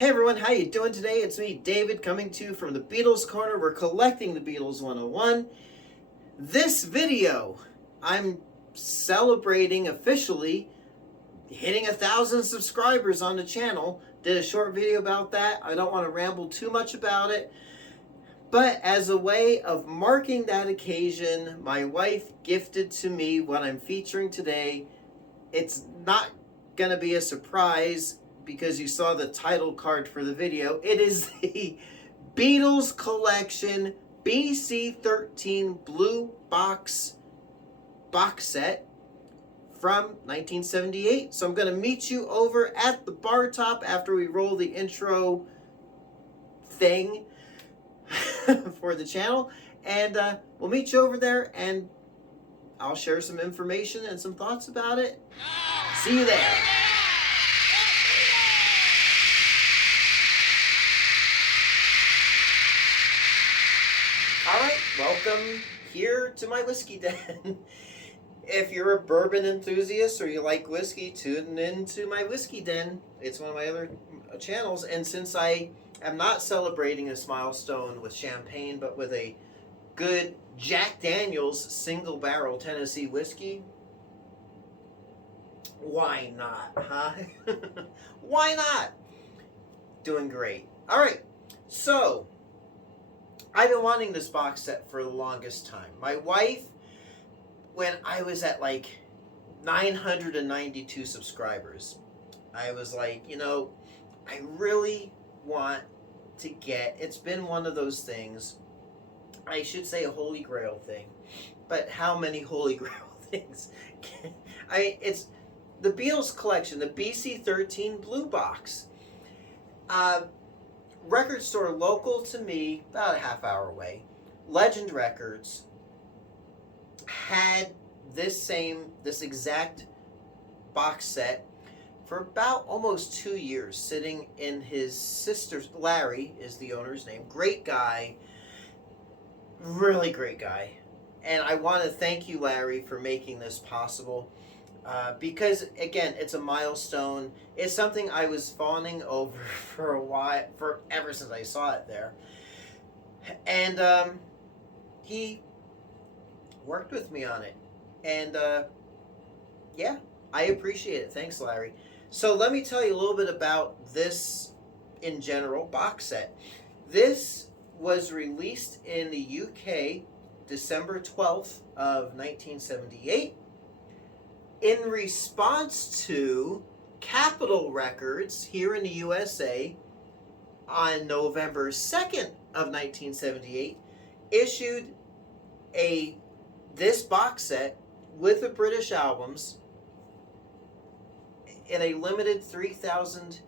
Hey everyone, how you doing today? It's me, David, coming to you from the Beatles Corner. We're collecting the Beatles 101. This video, I'm celebrating officially hitting 1,000 subscribers on the channel. Did a short video about that. I don't want to ramble too much about it. But as a way of marking that occasion, my wife gifted to me what I'm featuring today. It's not going to be a surprise because you saw the title card for the video. It is the Beatles Collection BC13 Blue Box set from 1978. So I'm going to meet you over at the bar top after we roll the intro thing for the channel. And we'll meet you over there and I'll share some information and some thoughts about it. See you there. All right, welcome here to my whiskey den. If you're a bourbon enthusiast or you like whiskey, tune into my whiskey den. It's one of my other channels. And since I am not celebrating this milestone with champagne, but with a good Jack Daniel's single barrel Tennessee whiskey, why not, huh? Why not? Doing great. All right, so I've been wanting this box set for the longest time. My wife, when I was at like 992 subscribers, I was like, I really want to get, it's been one of those things, I should say a holy grail thing, but how many holy grail things? It's the Beatles collection, the BC13 Blue Box. Record store local to me, about a half hour away, Legend Records, had this exact box set for about almost 2 years, sitting in his sister's. Larry is the owner's name. Great guy, really great guy. And I want to thank you, Larry, for making this possible. Because again, it's a milestone. It's something I was fawning over for a while, ever since I saw it there. And he worked with me on it. And yeah, I appreciate it. Thanks, Larry. So let me tell you a little bit about this in general box set. This was released in the UK December 12th of 1978. In response to Capitol Records here in the USA on November 2nd of 1978 issued this box set with the British albums in a limited 3,000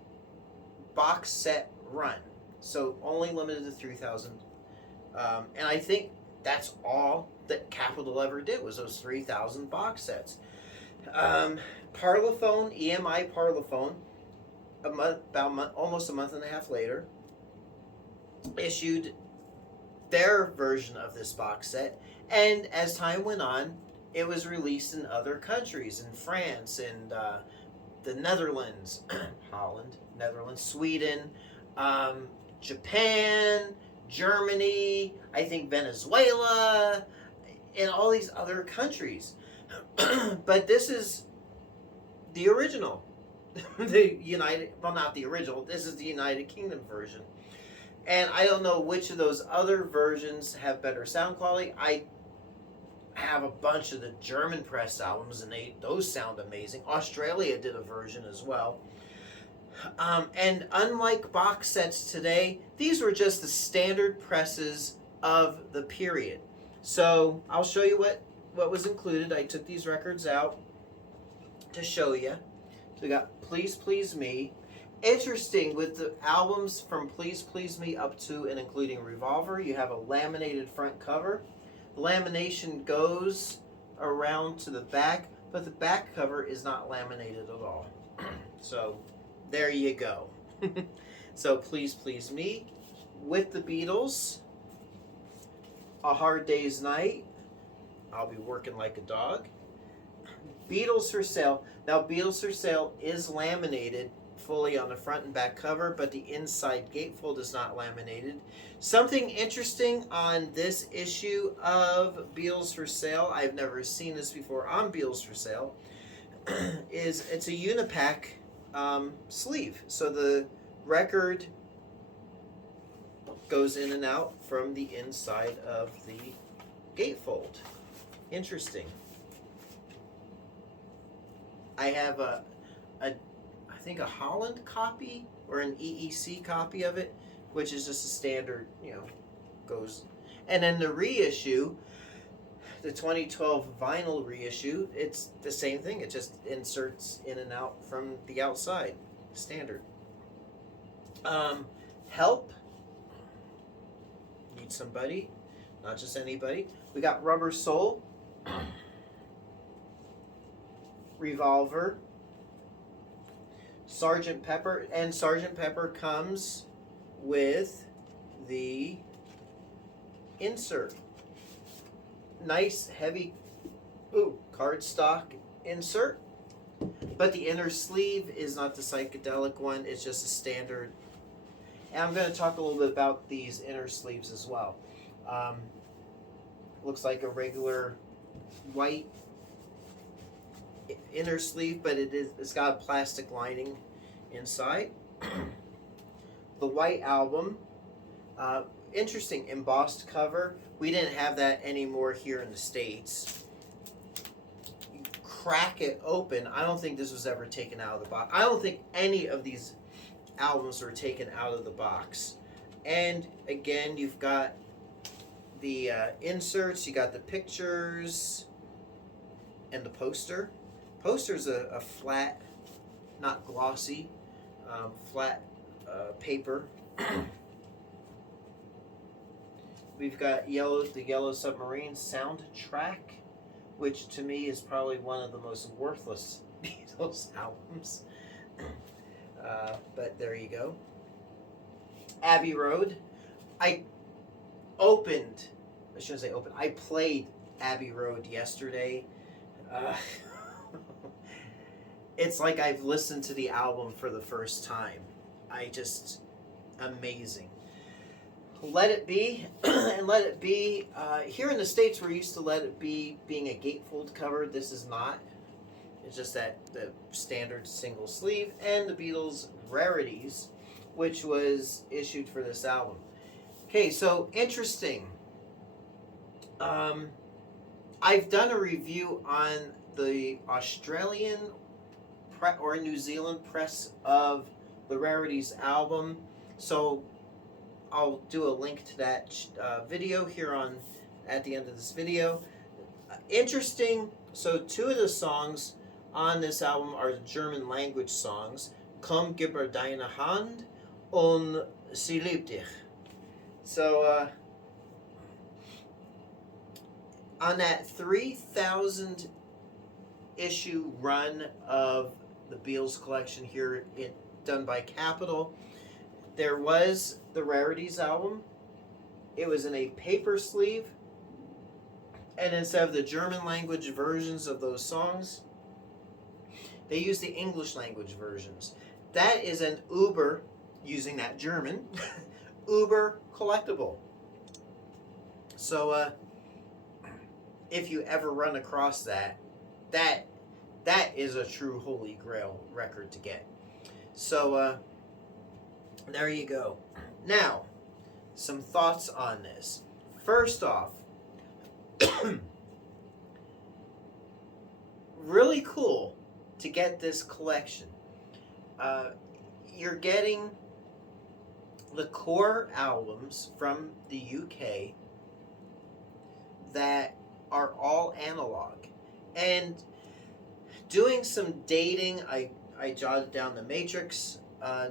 box set run. So only limited to 3,000. And I think that's all that Capitol ever did was those 3,000 box sets. Parlophone, EMI Parlophone, almost a month and a half later, issued their version of this box set, and as time went on, it was released in other countries, in France, and the Netherlands, Holland, Netherlands, Sweden, Japan, Germany, I think Venezuela, and all these other countries. But this is the original. Not the original, this is the United Kingdom version. And I don't know which of those other versions have better sound quality. I have a bunch of the German press albums, and those sound amazing. Australia did a version as well. And unlike box sets today, these were just the standard presses of the period. So I'll show you what was included. I took these records out to show you. So we got Please Please Me. Interesting, with the albums from Please Please Me up to and including Revolver, you have a laminated front cover. The lamination goes around to the back, but the back cover is not laminated at all. So there you go. So Please Please Me with the Beatles, A Hard Day's Night, I'll Be Working Like a Dog, Beatles for Sale. Now, Beatles for Sale is laminated fully on the front and back cover, but the inside gatefold is not laminated. Something interesting on this issue of Beatles for Sale, I've never seen this before on Beatles for Sale, is it's a unipack sleeve. So the record goes in and out from the inside of the gatefold. Interesting. I have I think a Holland copy or an EEC copy of it, which is just a standard, goes. And then the reissue, the 2012 vinyl reissue, it's the same thing. It just inserts in and out from the outside, standard. Help. Need somebody, not just anybody. We got Rubber Soul, Revolver, Sergeant Pepper, and Sergeant Pepper comes with the insert. Nice, heavy, cardstock insert, but the inner sleeve is not the psychedelic one, it's just a standard. And I'm going to talk a little bit about these inner sleeves as well. Looks like a regular white inner sleeve, but it's got a plastic lining inside. The white album, interesting embossed cover. We didn't have that anymore here in the States. You crack it open. I don't think this was ever taken out of the box. I don't think any of these albums were taken out of the box. And again, you've got the inserts, you got the pictures, and the poster. Poster's a flat, not glossy, flat paper. We've got the Yellow Submarine soundtrack, which to me is probably one of the most worthless Beatles albums. But there you go. Abbey Road. I played Abbey Road yesterday. It's like I've listened to the album for the first time. Amazing. Let It Be, and Let It Be. Here in the States, we're used to Let It Be being a gatefold cover. This is not. It's just that the standard single sleeve, and the Beatles Rarities, which was issued for this album. Okay, so interesting. I've done a review on the Australian or New Zealand press of the Rarities album, so I'll do a link to that video here at the end of this video. Interesting. So two of the songs on this album are German language songs. Komm, gib mir deine Hand und sie liebt dich. So on that 3,000 issue run of the Beatles collection here, done by Capitol, there was the Rarities album. It was in a paper sleeve, and instead of the German language versions of those songs, they used the English language versions. That is an uber, using that German, uber collectible. So if you ever run across that is a true holy grail record to get. So there you go. Now, some thoughts on this. First off, really cool to get this collection. You're getting the core albums from the UK that are all analog. And doing some dating, I jotted down the matrix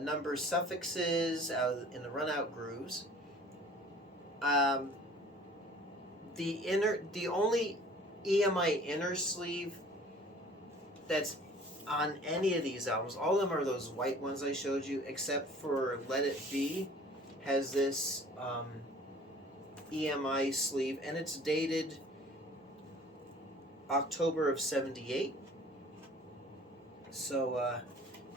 number suffixes in the run-out grooves. The only EMI inner sleeve that's on any of these albums, all of them are those white ones I showed you, except for Let It Be, has this EMI sleeve, and it's dated October of '78. So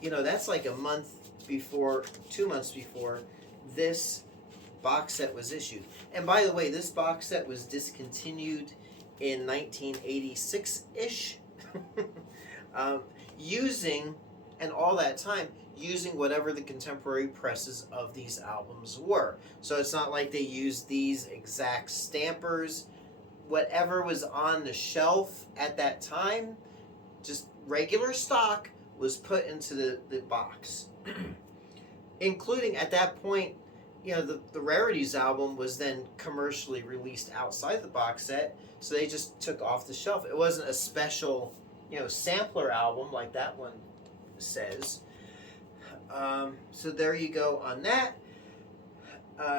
that's like a month before, 2 months before this box set was issued. And by the way, this box set was discontinued in 1986-ish. Using, and all that time, using whatever the contemporary presses of these albums were. So it's not like they used these exact stampers. Whatever was on the shelf at that time, just regular stock, was put into the box. Including, at that point, the Rarities album was then commercially released outside the box set, so they just took off the shelf. It wasn't a special, sampler album like that one says. So there you go on that.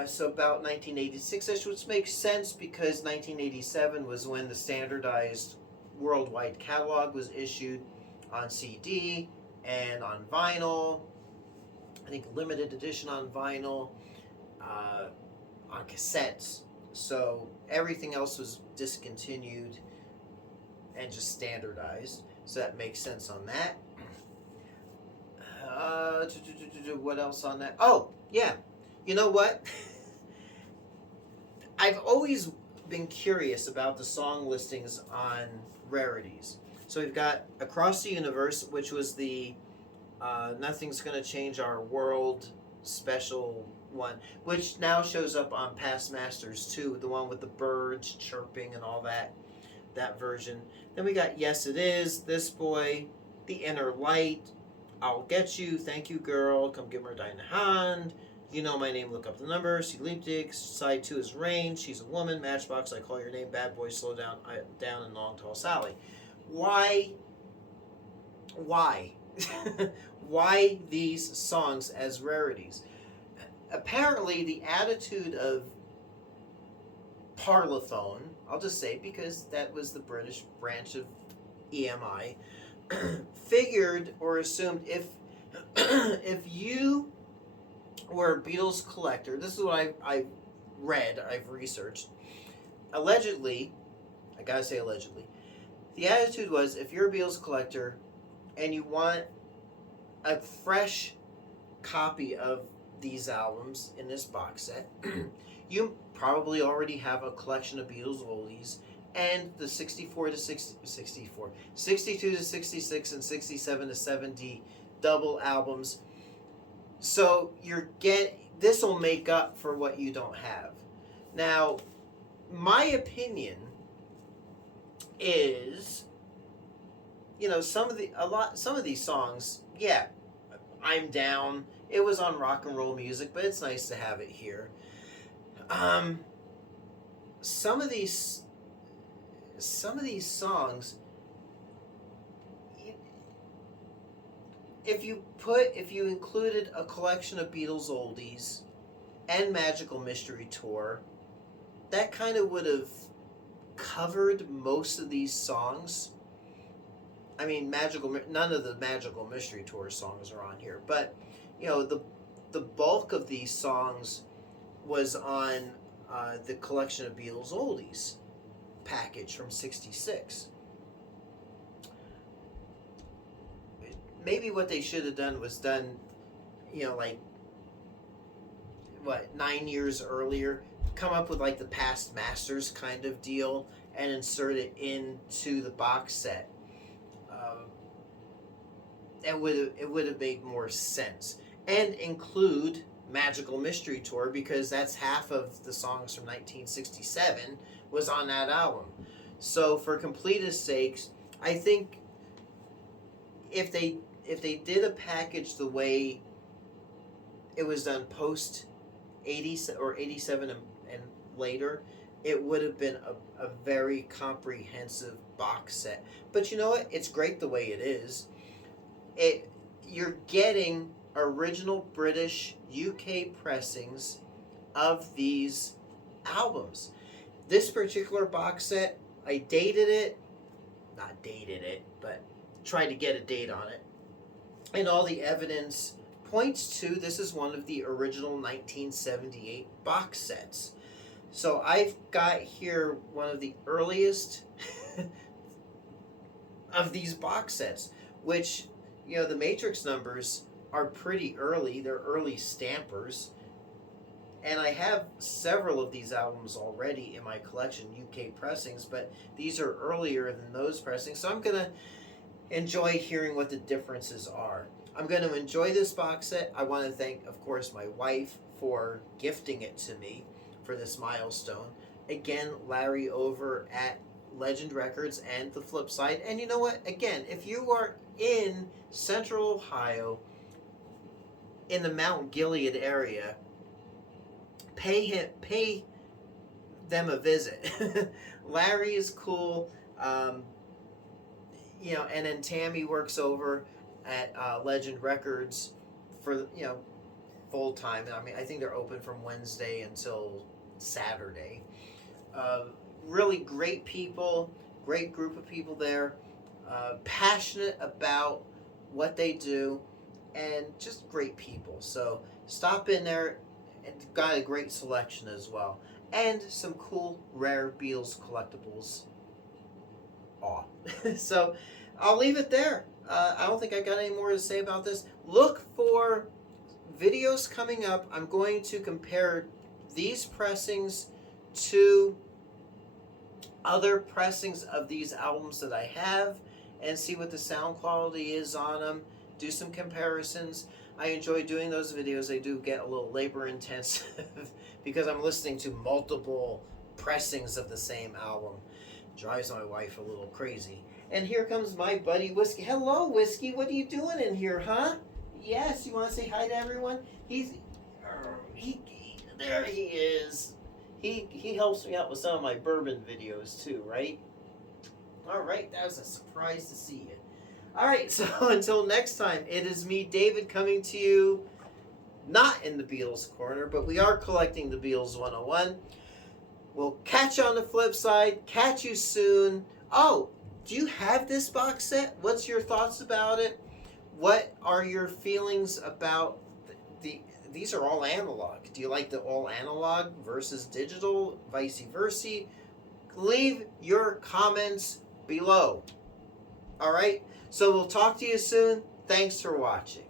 So about 1986-ish, which makes sense because 1987 was when the standardized worldwide catalog was issued on CD and on vinyl. I think limited edition on vinyl, on cassettes. So everything else was discontinued and just standardized. So that makes sense on that. What else on that? Oh, yeah. You know what? I've always been curious about the song listings on Rarities. So we've got Across the Universe, which was the Nothing's Gonna Change Our World special one, which now shows up on Past Masters too, the one with the birds chirping and all that version. Then we got Yes It Is, This Boy, The Inner Light, I'll Get You, Thank You Girl, Come Give Her Deine Hand, You Know My Name, Look Up the Number, Sie liebt dich, Side 2 is Rain, She's a Woman, Matchbox, I Call Your Name, Bad Boy, Slow Down, and Long Tall Sally. Why? Why these songs as rarities? Apparently, the attitude of Parlophone, I'll just say because that was the British branch of EMI, figured or assumed if you were a Beatles collector, this is what I've read, I've researched, allegedly, I gotta say allegedly, the attitude was if you're a Beatles collector and you want a fresh copy of these albums in this box set, you probably already have a collection of Beatles oldies and the 62 to 66 and 67 to 70 double albums. So this will make up for what you don't have. Now, my opinion is, some of these songs, yeah, I'm down. It was on Rock and Roll Music, but it's nice to have it here. Some of these songs, if you included a collection of Beatles oldies and Magical Mystery Tour, that kind of would have covered most of these songs. I mean, none of the Magical Mystery Tour songs are on here, but the bulk of these songs was on the collection of Beatles oldies package from '66. Maybe what they should have done was done, 9 years earlier, come up with like the Past Masters kind of deal and insert it into the box set. It would have made more sense. And include Magical Mystery Tour, because that's half of the songs from 1967 was on that album. So for completest sakes, I think if they did a package the way it was done post 80 or 87 and later, it would have been a very comprehensive box set. But you know what? It's great the way it is. You're getting original British UK pressings of these albums. This particular box set, I but tried to get a date on it. And all the evidence points to this is one of the original 1978 box sets. So I've got here one of the earliest of these box sets, which you know, the Matrix numbers are pretty early. They're early stampers. And I have several of these albums already in my collection, UK pressings, but these are earlier than those pressings. So I'm going to enjoy hearing what the differences are. I'm going to enjoy this box set. I want to thank, of course, my wife for gifting it to me for this milestone. Again, Larry over at Legend Records and The Flip Side. And you know what? Again, if you are in Central Ohio, in the Mount Gilead area, pay them a visit. Larry is cool. You know, and then Tammy works over at Legend Records for, you know, full time. I mean, I think they're open from Wednesday until Saturday. Really great people, great group of people there, passionate about what they do, and just great people. So stop in there, and got a great selection as well, and some cool rare Beatles collectibles. Aw. So I'll leave it there. I don't think I got any more to say about this. Look for videos coming up. I'm going to compare these pressings to other pressings of these albums that I have and see what the sound quality is on them. Do some comparisons. I enjoy doing those videos. They do get a little labor intensive because I'm listening to multiple pressings of the same album. Drives my wife a little crazy. And here comes my buddy Whiskey. Hello, Whiskey. What are you doing in here, huh? Yes, you want to say hi to everyone? There he is. He helps me out with some of my bourbon videos too, right? All right, that was a surprise to see you. All right, so until next time, it is me, David, coming to you, not in the Beatles corner, but we are collecting the Beatles 101. We'll catch you on the flip side. Catch you soon. Oh, do you have this box set? What's your thoughts about it? What are your feelings about these are all analog. Do you like the all analog versus digital, vice versa? Leave your comments below. All right? So we'll talk to you soon. Thanks for watching.